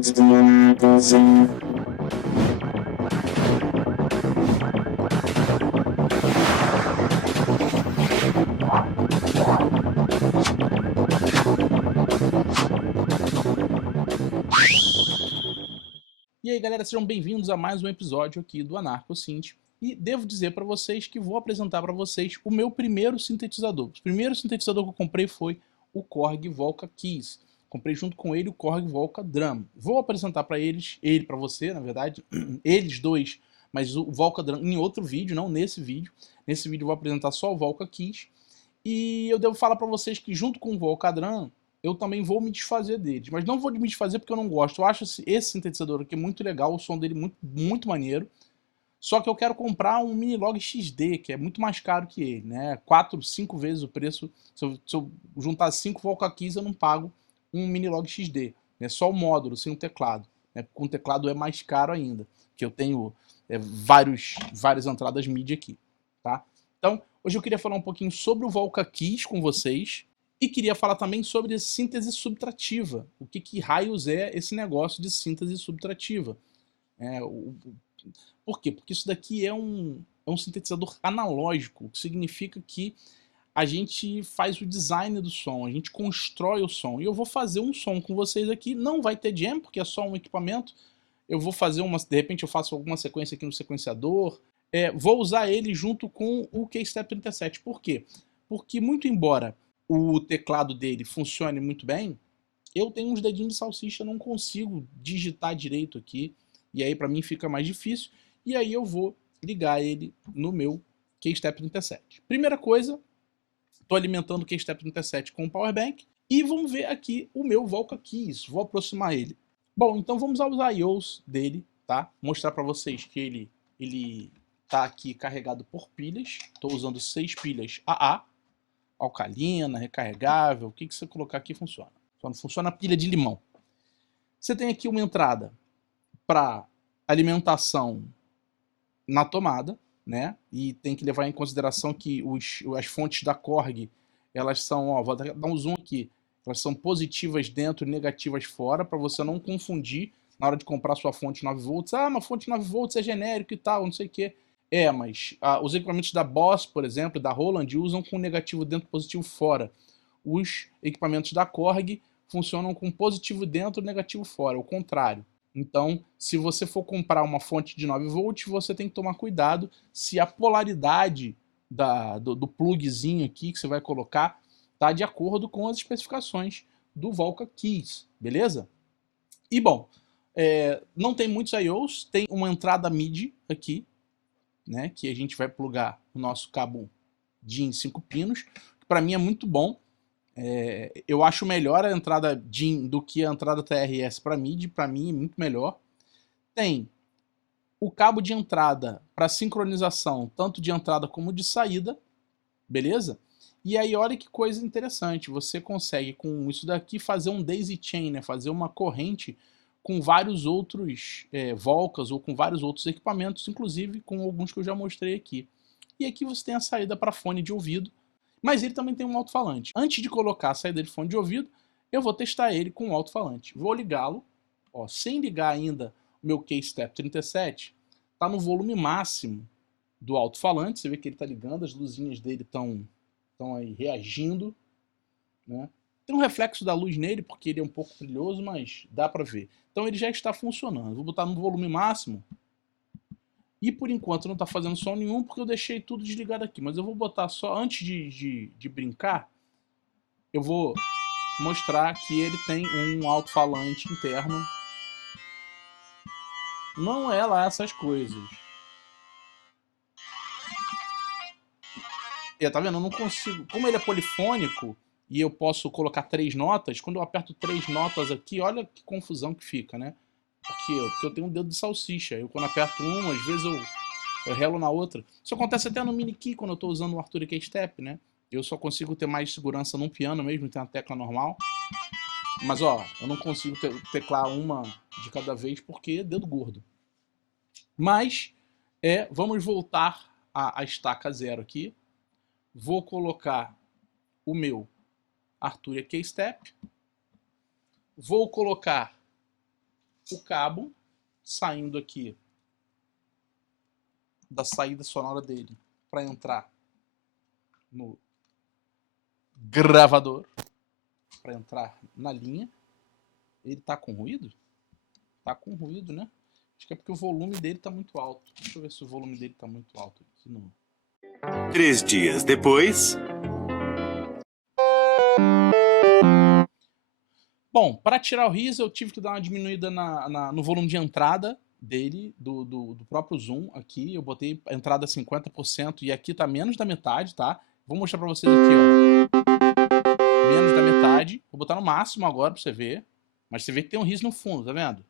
E aí galera, sejam bem-vindos a mais um episódio aqui do AnarcoSynth. E devo dizer para vocês que vou apresentar para vocês o meu primeiro sintetizador. O primeiro sintetizador que eu comprei foi o Korg Volca Keys. Comprei junto com ele o Korg Volca Drum. Vou apresentar para ele para você, na verdade, eles dois, mas o Volca Drum em outro vídeo, não nesse vídeo. Nesse vídeo eu vou apresentar só o Volca Keys. E eu devo falar para vocês que junto com o Volca Drum, eu também vou me desfazer deles. Mas não vou me desfazer porque eu não gosto. Eu acho esse sintetizador aqui muito legal, o som dele muito maneiro. Só que eu quero comprar um Minilog XD, que é muito mais caro que ele, né? 4, 5 vezes o preço. Se eu juntar 5 Volca Keys, eu não pago um Minilog XD. Né? Só o módulo, sem o teclado. Né? Com o teclado é mais caro ainda, que eu tenho várias entradas MIDI aqui. Tá? Então, hoje eu queria falar um pouquinho sobre o Volca Keys com vocês. E queria falar também sobre síntese subtrativa. O que raios é esse negócio de síntese subtrativa? Por quê? Porque isso daqui é um sintetizador analógico, o que significa que a gente faz o design do som, a gente constrói o som. E eu vou fazer um som com vocês aqui, não vai ter jam, porque é só um equipamento. Eu vou fazer de repente eu faço alguma sequência aqui no sequenciador. Vou usar ele junto com o Keystep 37. Por quê? Porque muito embora o teclado dele funcione muito bem, eu tenho uns dedinhos de salsicha, não consigo digitar direito aqui, e aí para mim fica mais difícil, e aí eu vou ligar ele no meu Keystep 37. Primeira coisa, estou alimentando o Keystep 37 com o Power Bank, e vamos ver aqui o meu Volca Keys, vou aproximar ele. Bom, então vamos aos I/Os dele, tá? Mostrar para vocês que ele tá aqui carregado por pilhas, estou usando 6 pilhas AA, alcalina, recarregável, o que você colocar aqui funciona. Só não funciona a pilha de limão. Você tem aqui uma entrada para alimentação na tomada, né? E tem que levar em consideração que as fontes da Korg, elas são, ó, vou dar um zoom aqui, elas são positivas dentro e negativas fora, para você não confundir na hora de comprar sua fonte 9 volts. Ah, uma fonte 9 volts é genérico e tal, não sei o quê. Mas os equipamentos da Boss, por exemplo, da Roland, usam com negativo dentro e positivo fora. Os equipamentos da Korg funcionam com positivo dentro e negativo fora, o contrário. Então, se você for comprar uma fonte de 9 volts, você tem que tomar cuidado se a polaridade do plugzinho aqui que você vai colocar está de acordo com as especificações do Volca Keys, beleza? E bom, não tem muitos I/Os, tem uma entrada MIDI aqui, né, que a gente vai plugar o nosso cabo DIN 5 pinos, que para mim é muito bom. Eu acho melhor a entrada DIN do que a entrada TRS para MIDI, para mim é muito melhor. Tem o cabo de entrada para sincronização, tanto de entrada como de saída, beleza? E aí olha que coisa interessante, você consegue com isso daqui fazer um daisy chain, né? Fazer uma corrente com vários outros Volcas ou com vários outros equipamentos, inclusive com alguns que eu já mostrei aqui. E aqui você tem a saída para fone de ouvido, mas ele também tem um alto-falante. Antes de colocar a saída de fone de ouvido, eu vou testar ele com um alto-falante. Vou ligá-lo, sem ligar ainda o meu Keystep 37, está no volume máximo do alto-falante. Você vê que ele está ligando, as luzinhas dele estão aí reagindo, né? Tem um reflexo da luz nele, porque ele é um pouco brilhoso, mas dá para ver. Então ele já está funcionando. Vou botar no volume máximo. E por enquanto não está fazendo som nenhum, porque eu deixei tudo desligado aqui. Mas eu vou botar só, antes de brincar, eu vou mostrar que ele tem um alto-falante interno. Não é lá essas coisas. Tá vendo? Eu não consigo. Como ele é polifônico e eu posso colocar 3 notas, quando eu aperto 3 notas aqui, olha que confusão que fica, né? Porque eu tenho um dedo de salsicha. Eu quando aperto uma, às vezes eu relo na outra. Isso acontece até no mini key quando eu estou usando o Arturia Keystep, né? Eu só consigo ter mais segurança num piano mesmo, tem uma tecla normal. Mas ó, eu não consigo teclar uma de cada vez porque é dedo gordo. Mas vamos voltar à estaca zero aqui. Vou colocar o meu Arturia Keystep. Vou colocar o cabo saindo aqui da saída sonora dele para entrar no gravador, para entrar na linha. Ele tá com ruído? Tá com ruído, né? Acho que é porque o volume dele tá muito alto. Deixa eu ver se o volume dele tá muito alto aqui no... 3 dias depois. Bom, para tirar o riso eu tive que dar uma diminuída no volume de entrada dele, do próprio zoom aqui. Eu botei a entrada 50% e aqui tá menos da metade, tá? Vou mostrar para vocês aqui, ó. Menos da metade. Vou botar no máximo agora para você ver. Mas você vê que tem um riso no fundo, tá vendo?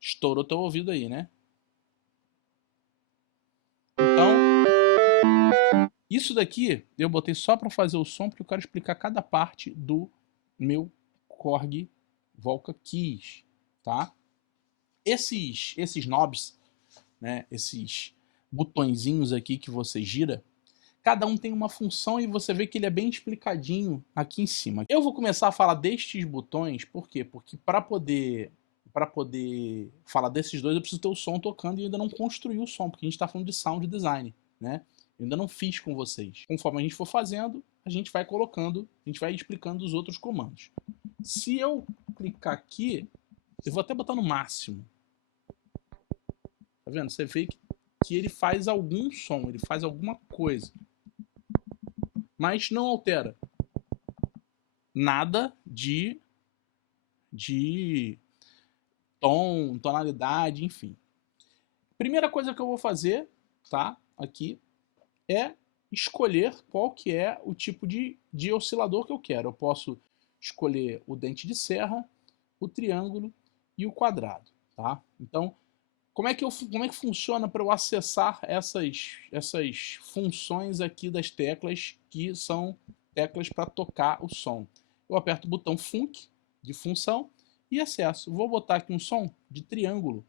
Estourou teu ouvido aí, né? Então, isso daqui eu botei só para fazer o som, porque eu quero explicar cada parte do meu Korg Volca Keys, tá? Esses knobs, né, esses botõezinhos aqui que você gira, cada um tem uma função e você vê que ele é bem explicadinho aqui em cima. Eu vou começar a falar destes botões, por quê? Porque para poder falar desses dois, eu preciso ter o som tocando e ainda não construí o som, porque a gente está falando de sound design, né? Eu ainda não fiz com vocês. Conforme a gente for fazendo, a gente vai colocando, a gente vai explicando os outros comandos. Se eu clicar aqui, eu vou até botar no máximo. Tá vendo? Você vê que ele faz algum som, ele faz alguma coisa. Mas não altera nada de tom, tonalidade, enfim. Primeira coisa que eu vou fazer, tá? Aqui, é escolher qual que é o tipo de oscilador que eu quero. Eu posso escolher o dente de serra, o triângulo e o quadrado, tá? Então, como é que funciona para eu acessar essas funções aqui das teclas, que são teclas para tocar o som? Eu aperto o botão Func, de função, e acesso. Vou botar aqui um som de triângulo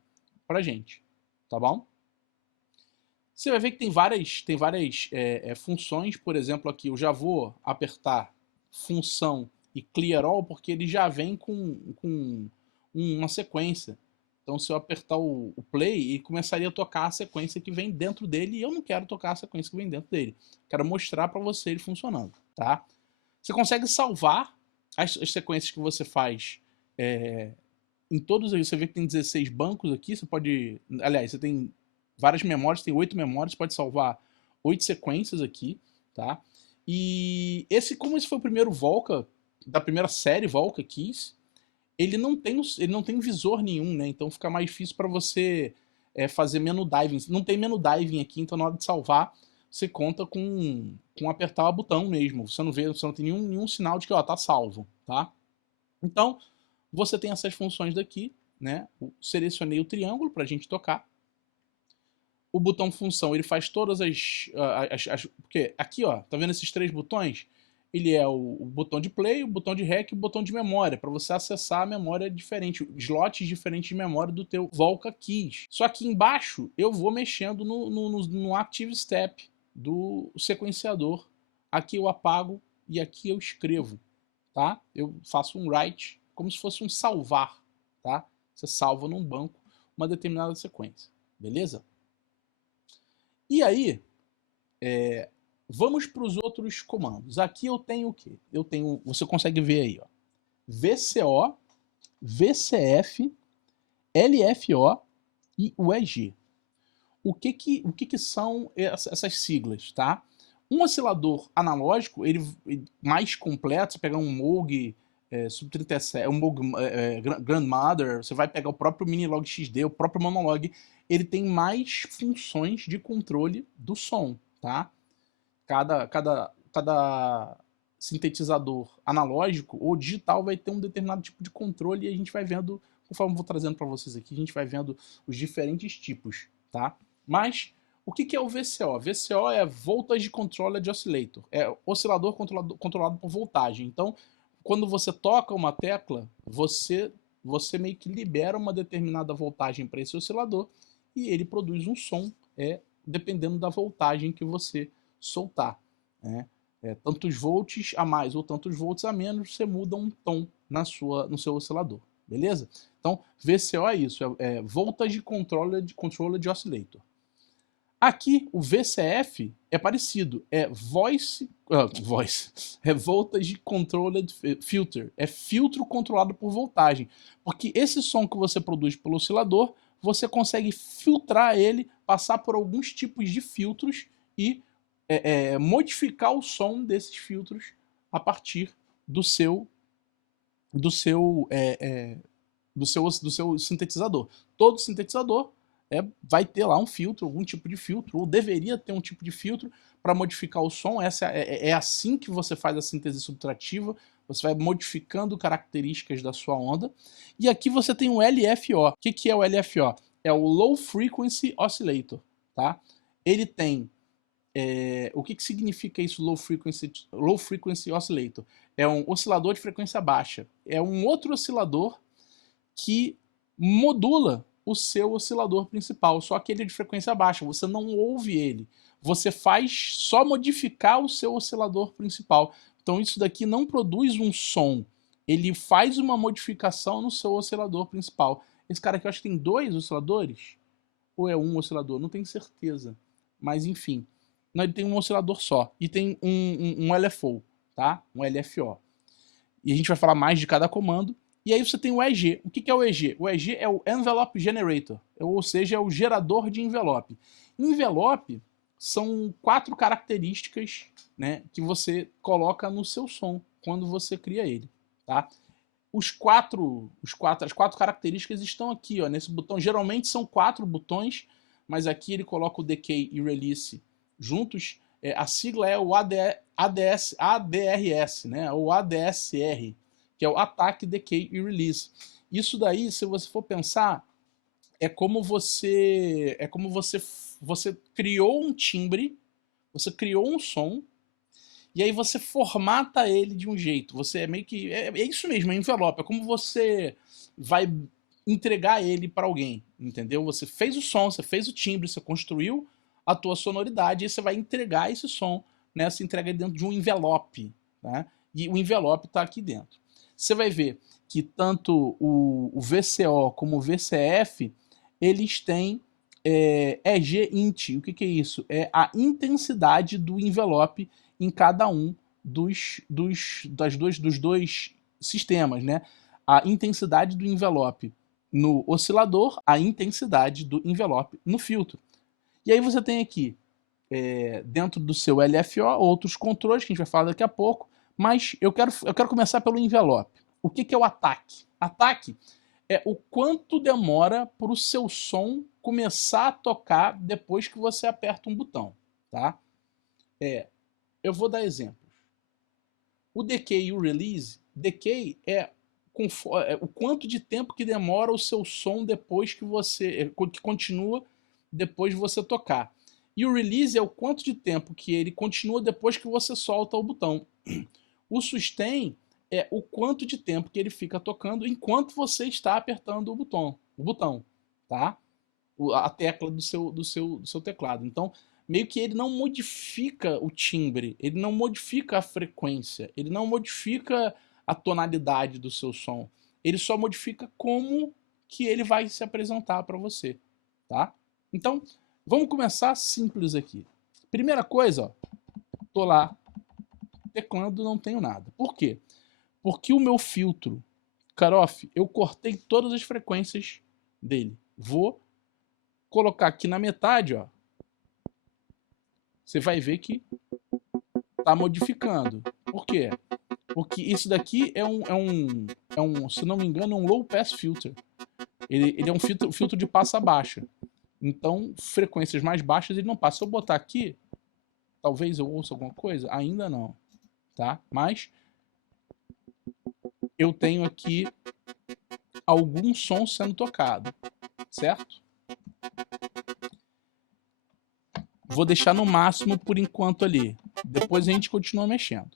pra gente, tá bom? Você vai ver que tem várias funções. Por exemplo, aqui eu já vou apertar função e clear all, porque ele já vem com uma sequência. Então, se eu apertar o play, ele começaria a tocar a sequência que vem dentro dele, e eu não quero tocar a sequência que vem dentro dele. Quero mostrar para você ele funcionando, tá? Você consegue salvar as sequências que você faz em todos. Você vê que tem 16 bancos aqui. Você pode... Aliás, você tem várias memórias, tem 8 memórias, você pode salvar 8 sequências aqui, tá? E como esse foi o primeiro Volca, da primeira série Volca Keys, ele não tem visor nenhum, né? Então fica mais difícil para você fazer menu diving. Não tem menu diving aqui, então na hora de salvar, você conta com apertar o botão mesmo. Você não tem nenhum sinal de que, ó, tá salvo, tá? Então, você tem essas funções daqui, né? Selecionei o triângulo para a gente tocar. O botão função, ele faz todas porque aqui, ó, tá vendo esses 3 botões? Ele é o botão de play, o botão de rec e o botão de memória, para você acessar a memória diferente, slots diferentes de memória do teu Volca Keys. Só que embaixo eu vou mexendo no Active Step do sequenciador. Aqui eu apago e aqui eu escrevo, tá? Eu faço um write, como se fosse um salvar, tá? Você salva num banco uma determinada sequência, beleza? E aí, vamos para os outros comandos. Aqui eu tenho o quê? Eu tenho, você consegue ver aí, ó, VCO, VCF, LFO e o EG. O que são essas siglas, tá? Um oscilador analógico, ele mais completo, você pegar um Moog Sub-37, um Moog Grandmother, você vai pegar o próprio Minilog XD, o próprio Monolog, ele tem mais funções de controle do som, tá? Cada sintetizador analógico ou digital vai ter um determinado tipo de controle, e a gente vai vendo, conforme eu vou trazendo para vocês aqui, a gente vai vendo os diferentes tipos, tá? Mas o que é o VCO? VCO é Voltage Controlled Oscillator, é oscilador controlado por voltagem. Então, quando você toca uma tecla, você meio que libera uma determinada voltagem para esse oscilador e ele produz um som, dependendo da voltagem que você soltar, né? Tantos volts a mais ou tantos volts a menos, você muda um tom no seu oscilador, beleza? Então, VCO é isso, é Voltage Controlled Oscillator. Aqui, o VCF é parecido, é é Voltage Controlled Filter, é filtro controlado por voltagem, porque esse som que você produz pelo oscilador, você consegue filtrar ele, passar por alguns tipos de filtros e modificar o som desses filtros a partir do seu sintetizador. Todo sintetizador vai ter lá um filtro, algum tipo de filtro, ou deveria ter um tipo de filtro para modificar o som. É assim que você faz a síntese subtrativa, você vai modificando características da sua onda. E aqui você tem o LFO. O que é o LFO? É o Low Frequency Oscillator. Tá? Ele tem... o que significa isso, Low Frequency Oscillator? É um oscilador de frequência baixa. É um outro oscilador que modula o seu oscilador principal, só que ele é de frequência baixa, você não ouve ele. Você faz só modificar o seu oscilador principal. Então isso daqui não produz um som, ele faz uma modificação no seu oscilador principal. Esse cara aqui eu acho que tem 2 osciladores? Ou é um oscilador? Não tenho certeza. Mas enfim, não, ele tem um oscilador só. E tem um LFO, tá? Um LFO. E a gente vai falar mais de cada comando. E aí você tem o EG. O que é o EG? O EG é o Envelope Generator, ou seja, é o gerador de envelope. Envelope são 4 características, né, que você coloca no seu som quando você cria ele. Tá? As 4 características estão aqui, ó, nesse botão. Geralmente são 4 botões, mas aqui ele coloca o Decay e Release juntos. A sigla é o ADRS, né, ou ADSR, que é o Attack, Decay e Release. Isso daí, se você for pensar, é como você criou um timbre, você criou um som, e aí você formata ele de um jeito. Você é meio que... É isso mesmo, é envelope. É como você vai entregar ele para alguém, entendeu? Você fez o som, você fez o timbre, você construiu a tua sonoridade, e você vai entregar esse som, né? Você entrega ele dentro de um envelope, né? E o envelope está aqui dentro. Você vai ver que tanto o VCO como o VCF, eles têm EG-int. O que é isso? É a intensidade do envelope em cada um dos dois sistemas, né? A intensidade do envelope no oscilador, a intensidade do envelope no filtro. E aí você tem aqui, dentro do seu LFO, outros controles que a gente vai falar daqui a pouco, mas eu quero começar pelo envelope. O que é o ataque? Ataque é o quanto demora para o seu som começar a tocar depois que você aperta um botão, tá? Eu vou dar exemplos. O decay e o release. Decay é o quanto de tempo que demora o seu som depois que que continua depois de você tocar. E o release é o quanto de tempo que ele continua depois que você solta o botão. O sustain é o quanto de tempo que ele fica tocando enquanto você está apertando o botão, tá? A tecla do seu teclado. Então, meio que ele não modifica o timbre, ele não modifica a frequência, ele não modifica a tonalidade do seu som. Ele só modifica como que ele vai se apresentar para você, tá? Então, vamos começar simples aqui. Primeira coisa, ó, tô lá teclando, não tenho nada. Por quê? Porque o meu filtro Karoff, eu cortei todas as frequências dele. Vou colocar aqui na metade, ó. Você vai ver que tá modificando. Por quê? Porque isso daqui se não me engano, é um low pass filter. Ele é um filtro de passa baixa. Então, frequências mais baixas ele não passa. Se eu botar aqui, talvez eu ouça alguma coisa. Ainda não, tá? Mas eu tenho aqui algum som sendo tocado, certo? Vou deixar no máximo por enquanto ali. Depois a gente continua mexendo.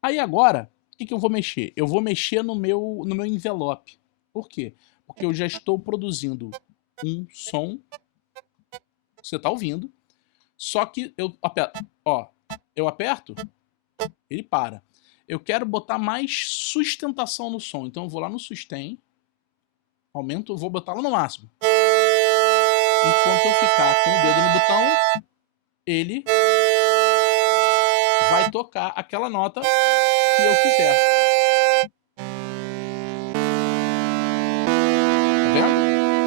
Aí agora, o que eu vou mexer? Eu vou mexer no meu envelope. Por quê? Porque eu já estou produzindo um som que você está ouvindo. Só que eu aperto, ó, ele para. Eu quero botar mais sustentação no som, então eu vou lá no sustain, Aumento, vou botá-lo no máximo. Enquanto eu ficar com o dedo no botão, ele vai tocar aquela nota que eu quiser. Tá vendo?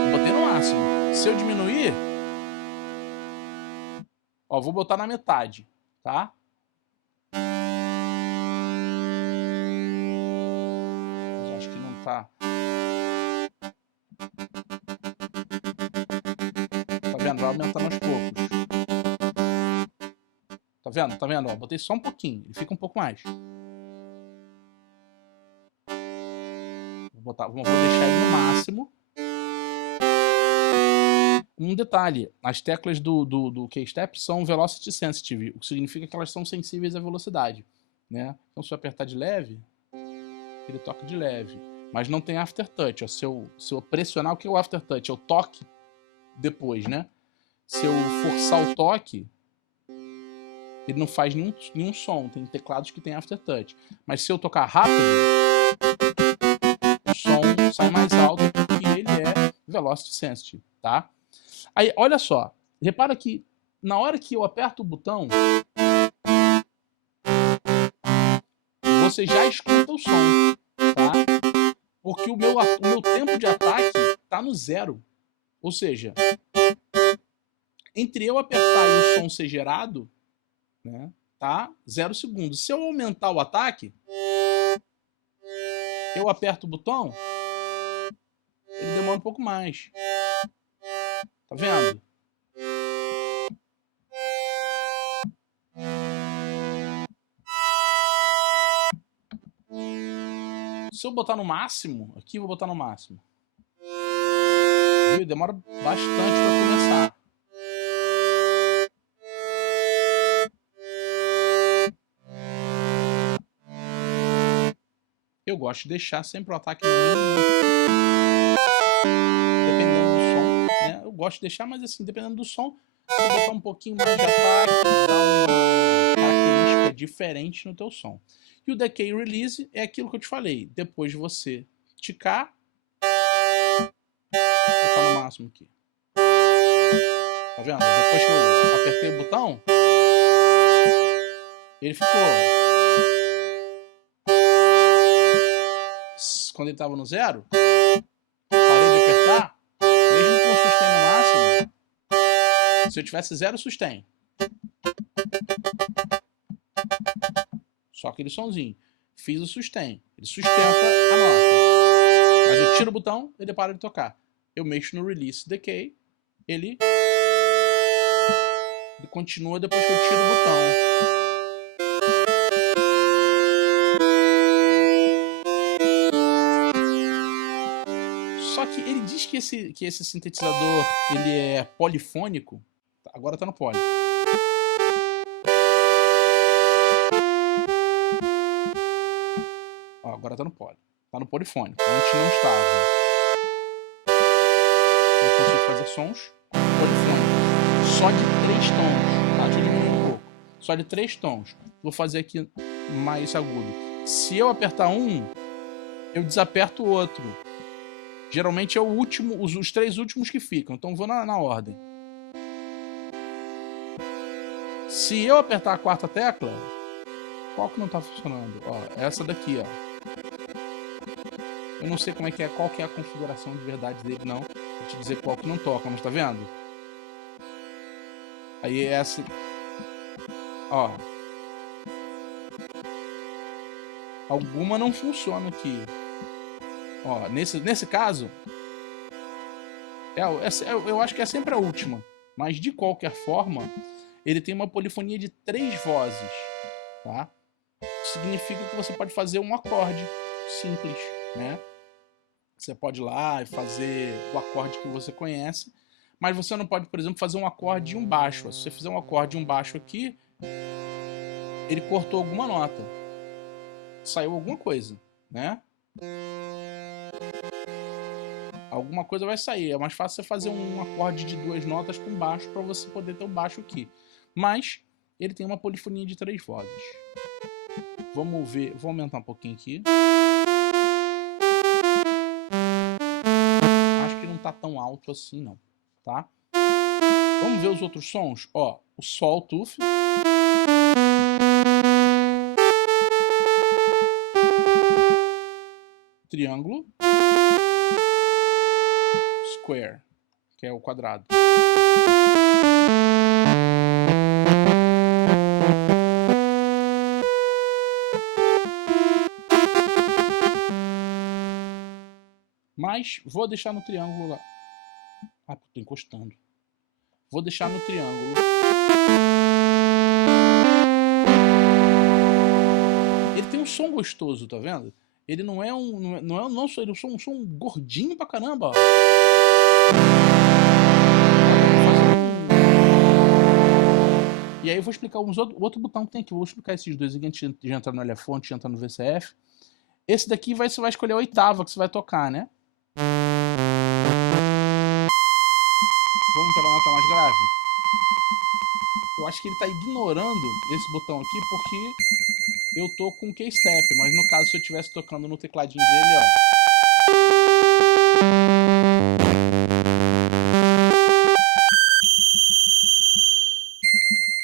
Eu botei no máximo. Se eu diminuir, ó, vou botar na metade, tá? Mas acho que não tá. Tá vendo? Vai aumentando aos poucos. Tá vendo? Tá vendo? Ó, botei só um pouquinho. Ele fica um pouco mais. Vou deixar ele no máximo. Um detalhe, as teclas do Keystep são Velocity Sensitive, o que significa que elas são sensíveis à velocidade, né? Então se eu apertar de leve, ele toca de leve. Mas não tem Aftertouch. Ó. Se eu pressionar, o que é o Aftertouch? É o toque depois, né? Se eu forçar o toque, ele não faz nenhum som. Tem teclados que tem Aftertouch. Mas se eu tocar rápido, o som sai mais alto porque ele é Velocity Sensitive, tá? Aí, olha só. Repara que na hora que eu aperto o botão, você já escuta o som, tá? Porque o meu tempo de ataque tá no 0. Ou seja, entre eu apertar e o som ser gerado, né, tá 0 segundos. Se eu aumentar o ataque, eu aperto o botão, ele demora um pouco mais. Tá vendo? Se eu botar no máximo, aqui eu vou botar no máximo. Viu? Demora bastante para começar. Eu gosto de deixar sempre o ataque no mínimo. Dependendo do som, né? Eu gosto de deixar, mas assim, dependendo do som, se botar um pouquinho mais de ataque, dá uma característica diferente no teu som. E o Decay Release é aquilo que eu te falei. Depois de você ticar, vou botar no máximo aqui. Tá vendo? Depois que eu apertei o botão, ele ficou. Quando ele estava no 0, parei de apertar, mesmo com o sustain no máximo, se eu tivesse 0 sustain, só aquele sonzinho, fiz o sustain, ele sustenta a nota, mas eu tiro o botão, ele para de tocar. Eu mexo no Release Decay, ele continua depois que eu tiro o botão. Só que ele diz que esse sintetizador ele é polifônico. Agora tá no poli. Ó, agora tá no poli. Tá no polifônico. Antes não estava. Eu consigo fazer sons polifônicos. Só de 3 tons. Tá? Deixa eu diminuir um pouco. Só de 3 tons. Vou fazer aqui mais agudo. Se eu apertar um, eu desaperto o outro. Geralmente é o último, os 3 últimos que ficam. Então vou na ordem. Se eu apertar a 4ª tecla, qual que não tá funcionando? Ó, essa daqui, ó. Eu não sei como é que é, qual que é a configuração de verdade dele, não. Vou te dizer qual que não toca, mas tá vendo? Aí essa... Ó. Alguma não funciona aqui. Ó, nesse caso, eu acho que é sempre a última. Mas de qualquer forma, ele tem uma polifonia de 3 vozes, tá? Significa que você pode fazer um acorde simples, né? Você pode ir lá e fazer o acorde que você conhece, mas você não pode, por exemplo, fazer um acorde e um baixo. Se você fizer um acorde e um baixo aqui, ele cortou alguma nota. Saiu alguma coisa, né? Alguma coisa vai sair. É mais fácil você fazer um acorde de 2 notas com baixo para você poder ter o baixo aqui. Mas ele tem uma polifonia de 3 vozes. Vamos ver. Vou aumentar um pouquinho aqui. tá tão alto assim não, tá? Vamos ver os outros sons? Ó, o Sol Tooth. Triângulo. Square, que é o quadrado. Mas vou deixar no triângulo lá. Ah, tô encostando. Vou deixar no triângulo. Ele tem um som gostoso, tá vendo? Ele não é um... Não é ele é um som gordinho pra caramba, ó. E aí eu vou explicar outro botão que tem aqui. Vou explicar esses dois aqui antes de entrar no LFO, antes de entrar no VCF. Esse daqui você vai escolher a oitava que você vai tocar, né? Vamos pela nota mais grave? Eu acho que ele tá ignorando esse botão aqui porque eu tô com K-Step, mas no caso se eu estivesse tocando no tecladinho dele, ó.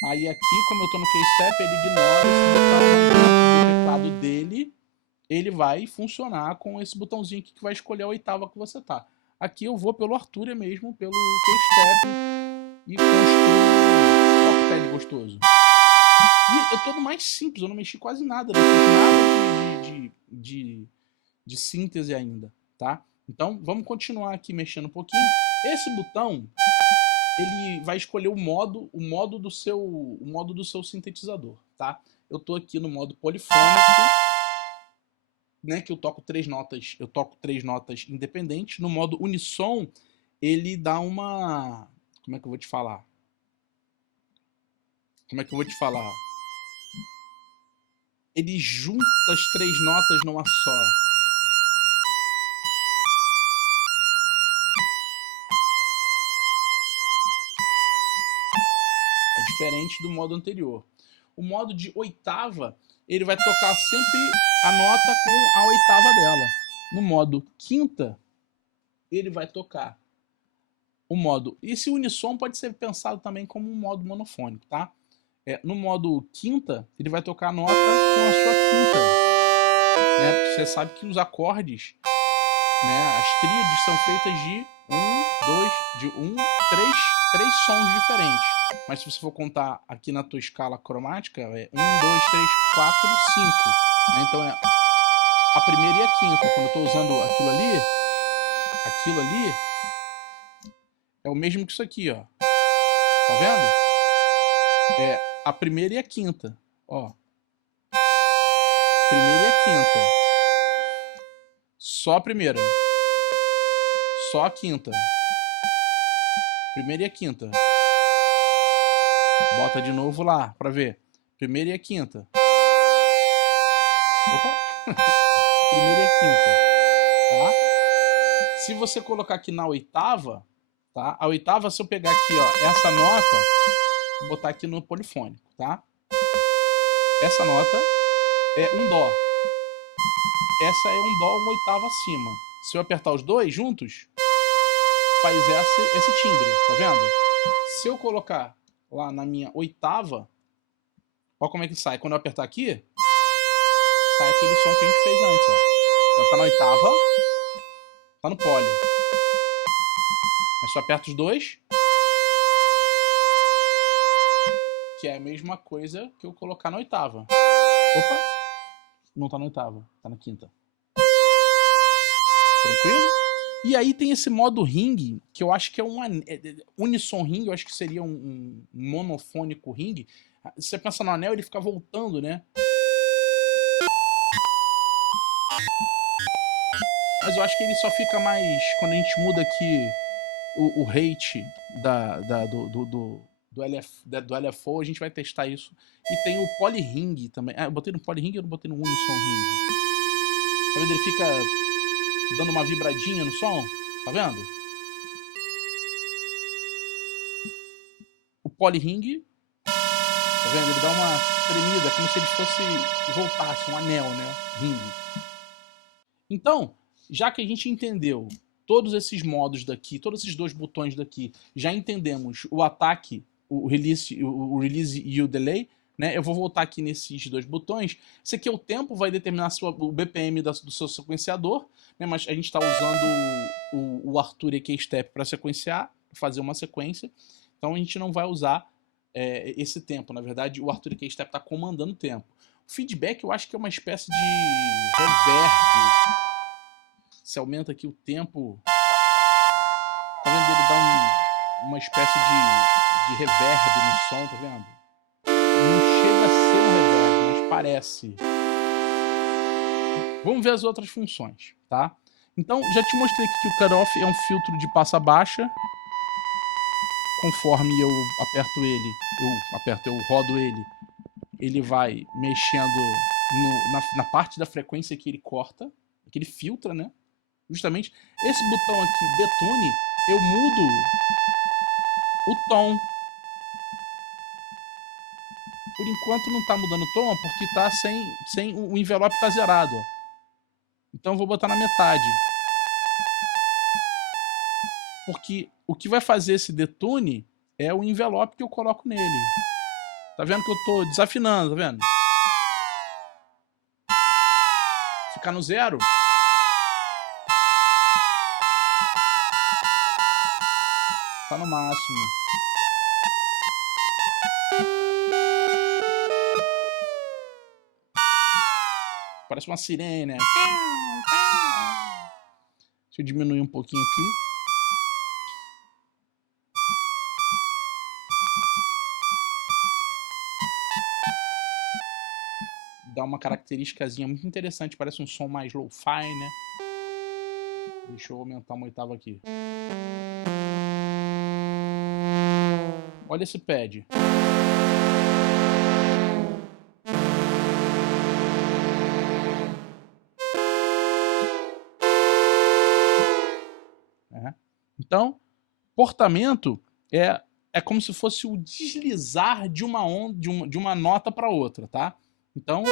Aí aqui, como eu tô no K-Step, ele ignora esse botão do teclado dele, ele vai funcionar com esse botãozinho aqui que vai escolher a oitava que você tá. Aqui eu vou pelo Arturia mesmo, pelo K-Step e construo um arpédio gostoso. E eu tô no mais simples, eu não mexi quase nada, não fiz nada de síntese ainda, tá? Então vamos continuar aqui mexendo um pouquinho. Esse botão, ele vai escolher o modo do seu sintetizador, tá? Eu tô aqui no modo polifônico, né, que eu toco três notas independentes. No modo unissom, ele dá uma... Como é que eu vou te falar? Ele junta as três notas numa só. É diferente do modo anterior. O modo de oitava, ele vai tocar sempre a nota com a oitava dela. No modo quinta, ele vai tocar o modo... Esse unissom pode ser pensado também como um modo monofônico, tá? No modo quinta, ele vai tocar a nota com a sua quinta. Né? Porque você sabe que os acordes, né, as tríades são feitas de três sons diferentes. Mas se você for contar aqui na tua escala cromática, é 1, 2, 3, 4, 5. Né? Então é a primeira e a quinta. Quando eu estou usando aquilo ali é o mesmo que isso aqui, ó. Tá vendo? É a primeira e a quinta, ó. Primeira e a quinta. Só a primeira. Só a quinta. Primeira e a quinta. Bota de novo lá pra ver. Primeira e a quinta. Opa! Primeira e a quinta. Tá? Se você colocar aqui na oitava, tá? A oitava, se eu pegar aqui, ó, essa nota, vou botar aqui no polifônico, tá? Essa nota é um dó. Essa é um dó uma oitava acima. Se eu apertar os dois juntos, faz esse timbre, tá vendo? Se eu colocar lá na minha oitava, olha como é que sai. Quando eu apertar aqui, sai aquele som que a gente fez antes, ó. Então tá na oitava, tá no poli. Mas se eu aperto os dois, que é a mesma coisa que eu colocar na oitava. Opa! Não tá na oitava, tá na quinta. Tranquilo? E aí tem esse modo ring, que eu acho que é um unissom ring, eu acho que seria um monofônico ring. Se você pensa no anel, ele fica voltando, né? Mas eu acho que ele só fica mais... Quando a gente muda aqui o rate do LFO, a gente vai testar isso. E tem o poly ring também. Ah, eu botei no poly ring ou eu não botei no unissom ring? Tá vendo? Ele fica dando uma vibradinha no som. Tá vendo? O poly ring, tá vendo? Ele dá uma tremida, como se ele voltasse um anel, né? Ring. Então, já que a gente entendeu todos esses modos daqui, todos esses dois botões daqui, já entendemos o ataque, o release e o delay, né? Eu vou voltar aqui nesses dois botões. Esse aqui é o tempo, vai determinar o BPM do seu sequenciador, né? Mas a gente está usando o Arturia Keystep para sequenciar, fazer uma sequência. Então a gente não vai usar esse tempo. Na verdade, o Arturia Keystep está comandando o tempo. O feedback eu acho que é uma espécie de reverb. Se aumenta aqui o tempo, tá vendo? Ele dá uma espécie de reverb no som, tá vendo? Não chega a ser um reverb, mas parece. Vamos ver as outras funções, tá? Então, já te mostrei aqui que o cutoff é um filtro de passa baixa. Conforme eu aperto ele, eu rodo ele, ele vai mexendo na parte da frequência que ele corta, que ele filtra, né? Justamente esse botão aqui, detune, eu mudo o tom. Por enquanto não está mudando o tom, porque tá sem o envelope está zerado. Ó. Então eu vou botar na metade. Porque o que vai fazer esse detune é o envelope que eu coloco nele. Tá vendo que eu tô desafinando, tá vendo? Ficar no zero. Tá no máximo. Parece uma sirene, né? Deixa eu diminuir um pouquinho aqui. Dá uma característicazinha muito interessante. Parece um som mais lo-fi, né? Deixa eu aumentar uma oitava aqui. Olha esse pad. Então, portamento é como se fosse o deslizar de uma onda, de uma nota para outra, tá? Então,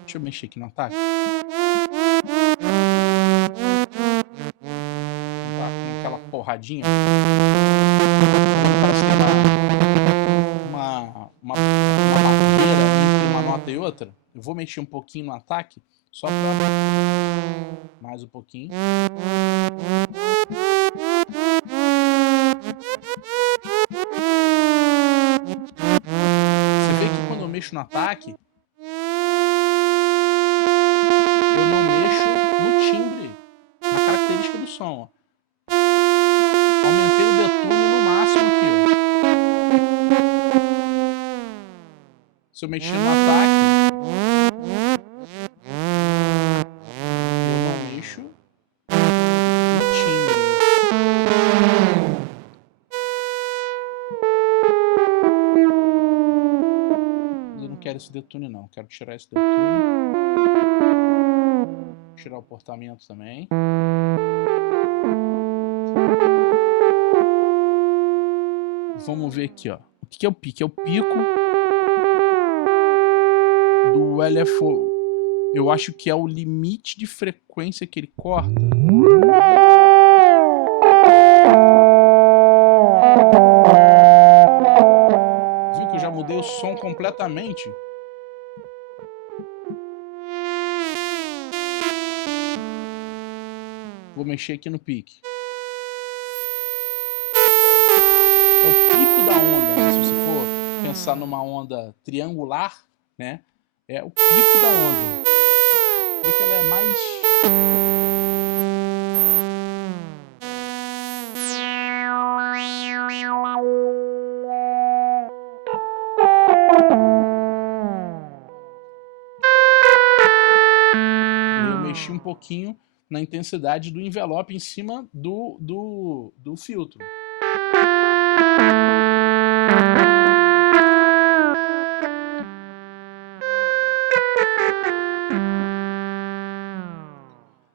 deixa eu mexer aqui no ataque. Tá com aquela porradinha. Parece que tem uma barreira entre uma nota e outra. Eu vou mexer um pouquinho no ataque, só para mais um pouquinho. Você vê que quando eu mexo no ataque, eu não mexo no timbre, na característica do som. Ó. Aumentei o detune no máximo aqui. Ó. Se eu mexer no ataque, eu não mexo no timbre. Eu não quero esse detune não, quero tirar esse detune. Tirar o portamento também. Vamos ver aqui, ó. O que é o pico? É o pico do LFO. Eu acho que é o limite de frequência que ele corta. Viu que eu já mudei o som completamente? Vou mexer aqui no pique. É o pico da onda, né? Se você for pensar numa onda triangular, né? É o pico da onda. Vê que ela é mais... Eu mexi um pouquinho na intensidade do envelope em cima do filtro.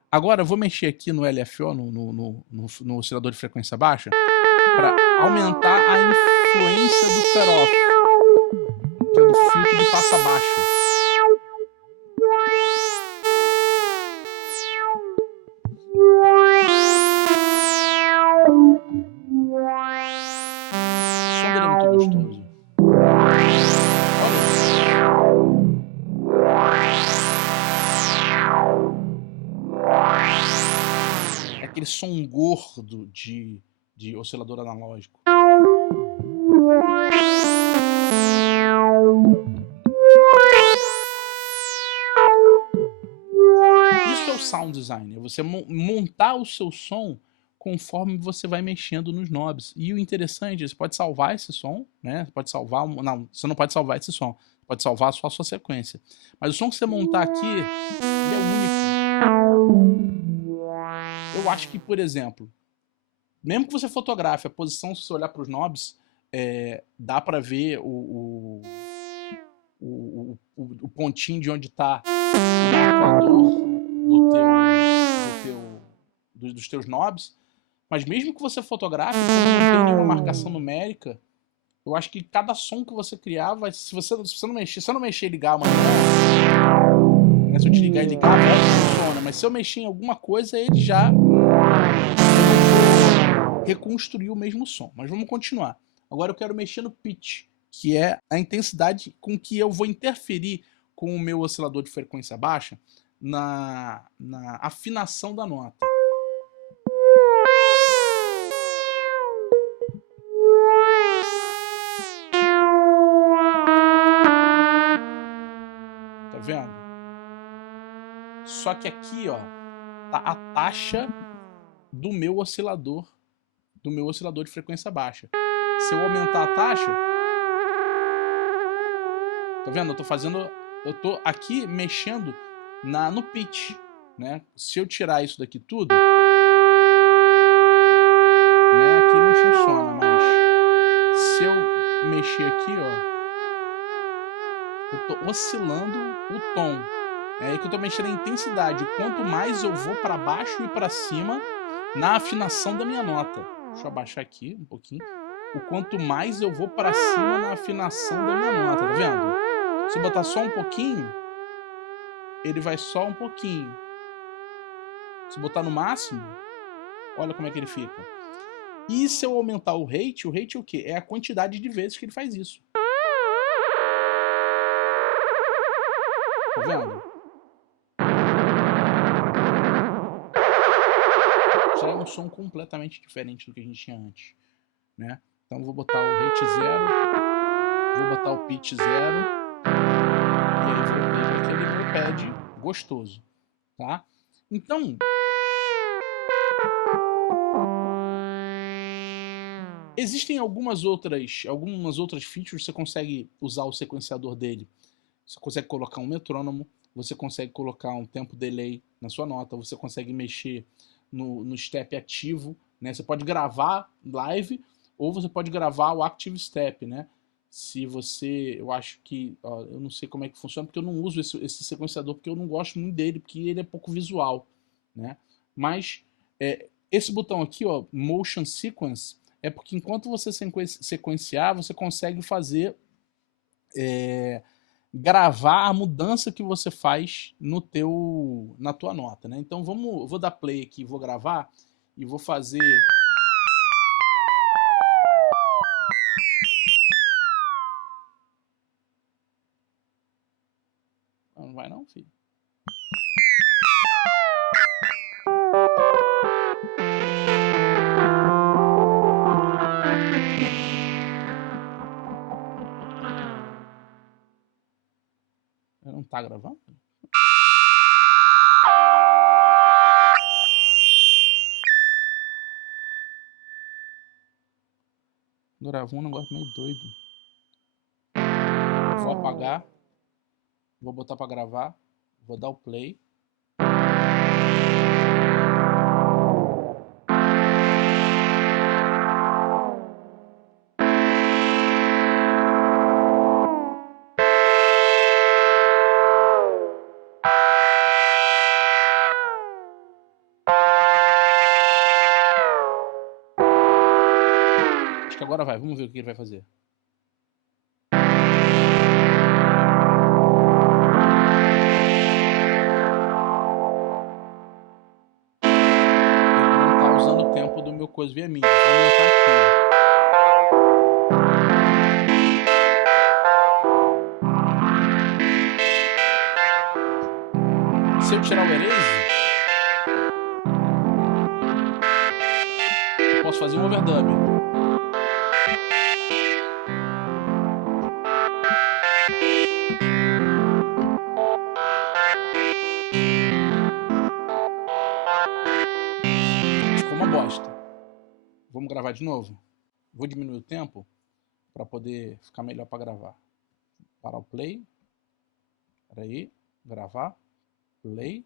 Agora eu vou mexer aqui no LFO, no oscilador de frequência baixa, para aumentar a influência do cutoff. baixo. O som dele é muito gostoso. É aquele som gordo de oscilador analógico. Isso é o sound design, é você montar o seu som conforme você vai mexendo nos knobs. E o interessante é que você pode salvar esse som, né? Você pode salvar... Não, você não pode salvar esse som. Você pode salvar só a sua sequência. Mas o som que você montar aqui, ele é único. Eu acho que, por exemplo, mesmo que você fotografe a posição, se você olhar para os knobs, dá para ver o pontinho de onde está o marcador dos teus knobs. Mas mesmo que você fotografe, como não tem nenhuma marcação numérica, eu acho que cada som que você criar, se você não mexer e ligar amanhã, né, se eu te ligar e ligar, a voz funciona. Mas se eu mexer em alguma coisa, ele já reconstruiu o mesmo som. Mas vamos continuar. Agora eu quero mexer no pitch, que é a intensidade com que eu vou interferir com o meu oscilador de frequência baixa na afinação da nota. Tá vendo? Só que aqui, ó, tá a taxa do meu oscilador de frequência baixa. Se eu aumentar a taxa, tá vendo? Eu tô aqui mexendo no pitch, né? Se eu tirar isso daqui tudo, né, aqui não funciona, mas se eu mexer aqui, ó, eu tô oscilando o tom. É aí que eu tô mexendo a intensidade. Quanto mais eu vou para baixo e para cima na afinação da minha nota. Deixa eu abaixar aqui um pouquinho. O quanto mais eu vou para cima na afinação da minha nota, tá vendo? Se eu botar só um pouquinho, ele vai só um pouquinho. Se eu botar no máximo, olha como é que ele fica. E se eu aumentar o rate é o quê? É a quantidade de vezes que ele faz isso. Tá vendo? Já é um som completamente diferente do que a gente tinha antes, né? Então eu vou botar o rate 0, vou botar o pitch 0, e aí voltei para aquele meu pad gostoso, tá? Então, existem algumas outras features que você consegue usar o sequenciador dele. Você consegue colocar um metrônomo, você consegue colocar um tempo delay na sua nota, você consegue mexer no step ativo, né? Você pode gravar live ou você pode gravar o active step, né? Se você, eu acho que, ó, eu não sei como é que funciona, porque eu não uso esse sequenciador, porque eu não gosto muito dele, porque ele é pouco visual, né? Mas esse botão aqui, ó, Motion Sequence, é porque enquanto você sequenciar, você consegue fazer, gravar a mudança que você faz na tua nota, né? Então eu vou dar play aqui, vou gravar e vou fazer... Não vai não, filho? Não tá gravando? Gravou um negócio meio doido. Vou apagar. Vou botar pra gravar. Vou dar o play. Acho que agora vai. Vamos ver o que ele vai fazer. coisa via mídia. Vou aumentar aqui. Se eu tirar o erase, eu posso fazer um overdub. Ficou uma bosta. Vamos gravar de novo? Vou diminuir o tempo para poder ficar melhor para gravar. Parar o play. Espera aí. Gravar. Play.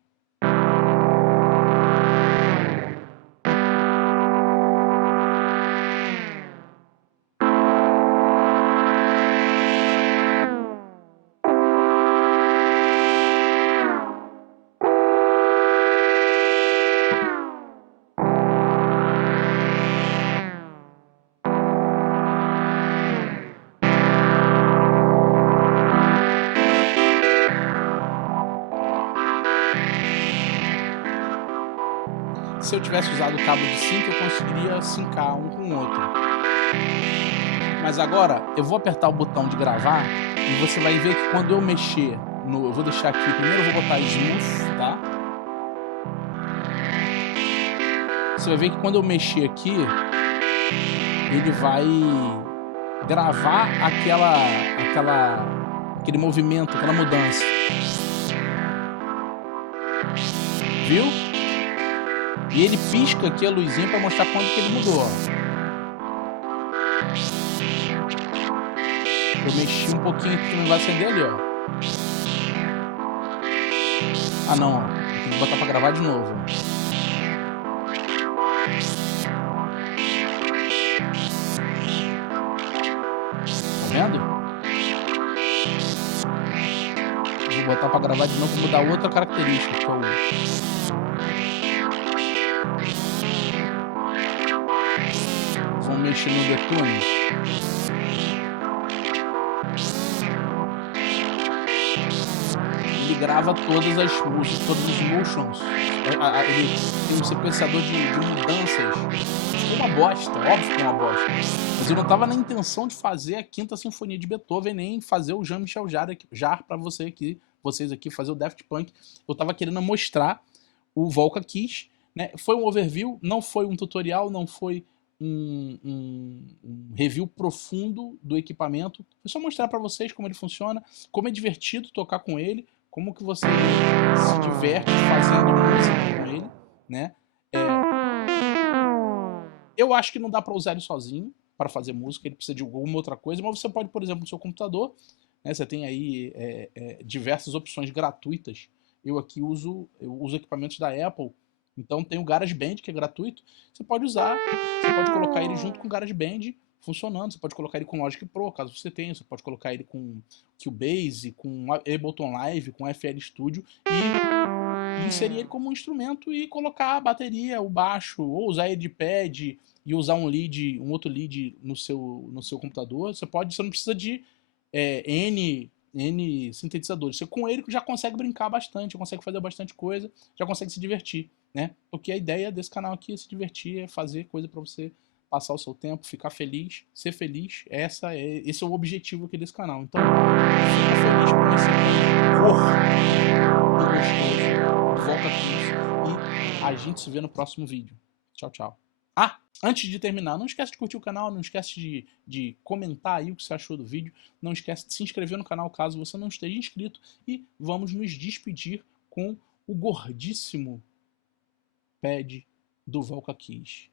Se eu tivesse usado o cabo de sync, eu conseguiria sincar um com o outro. Mas agora, eu vou apertar o botão de gravar e você vai ver que quando eu mexer no... Eu vou deixar aqui, primeiro eu vou botar smooth, tá? Você vai ver que quando eu mexer aqui, ele vai gravar aquele movimento, aquela mudança. Viu? E ele pisca aqui a luzinha para mostrar quando que ele mudou. Eu mexi um pouquinho aqui, não vai acender ali, ó. Ah não, ó. Tem que botar para gravar de novo. Tá vendo? Vou botar para gravar de novo para mudar outra característica, que é o... Vamos mexer no detune. Ele grava todas as músicas, todos os motions. Ele tem um sequenciador de mudanças. Ficou uma bosta, óbvio que é uma bosta. Mas eu não estava na intenção de fazer a Quinta Sinfonia de Beethoven, nem fazer o Jean-Michel Jarre para vocês aqui, fazer o Daft Punk. Eu estava querendo mostrar o Volca Keys, né? Foi um overview, não foi um tutorial, não foi um review profundo do equipamento. Foi só mostrar para vocês como ele funciona, como é divertido tocar com ele, como que você se diverte fazendo música com ele, né? Eu acho que não dá para usar ele sozinho para fazer música, ele precisa de alguma outra coisa, mas você pode, por exemplo, no seu computador, né, você tem aí diversas opções gratuitas. Eu uso equipamentos da Apple. Então tem o GarageBand, que é gratuito. Você pode usar, você pode colocar ele junto com o GarageBand funcionando. Você pode colocar ele com Logic Pro, caso você tenha. Você pode colocar ele com Cubase, com Ableton Live, com FL Studio e inserir ele como um instrumento e colocar a bateria, o baixo, ou usar ele de pad e usar um outro lead no seu computador. Você não precisa de N sintetizadores. Você com ele já consegue brincar bastante, já consegue fazer bastante coisa, já consegue se divertir, né? Porque a ideia desse canal aqui é se divertir, é fazer coisa para você passar o seu tempo, ficar feliz, ser feliz. Esse é o objetivo aqui desse canal. Então, fica feliz com esse gostoso, Volca Keys, e a gente se vê no próximo vídeo. Tchau, tchau. Ah, antes de terminar, não esquece de curtir o canal, não esquece de comentar aí o que você achou do vídeo, não esquece de se inscrever no canal caso você não esteja inscrito, e vamos nos despedir com o gordíssimo pad do Volca Keys.